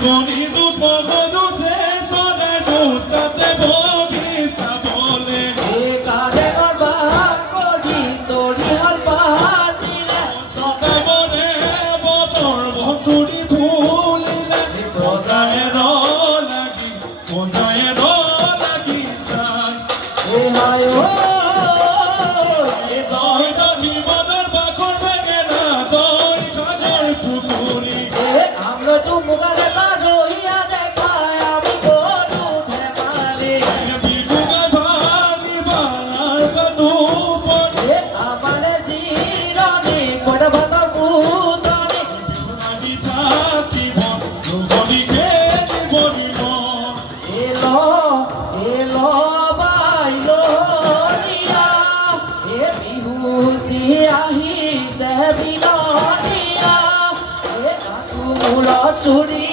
কণী যুঁজ মগৰ যুঁজে চৰাই যুঁজ তাতে বহি চাবলে কাৰেঙৰ বাঁহ কৰি তৰি হল পাতিলে চদাবনে বতৰ ভতুৰি ফুলিলে বজায়ে লাগি চাই হায় জয় জনী বদৰ বাখৰ বেঙেনা জয় খাগৰ পুখুৰী আমলটো মুগালে ৰহিয়া দেখায় আমি গৰু ধেমালি বিহু গাই ভাগি বালাৰ কান্দুপনি আমাৰে জিৰণি পইতা ভাতৰ পুতনি নাচি থাকিব দুখনি খেলিব নিব এল বাইলনীয়া বিহুতি আহিছে বিননীয়া কাটো মূৰত চুৰি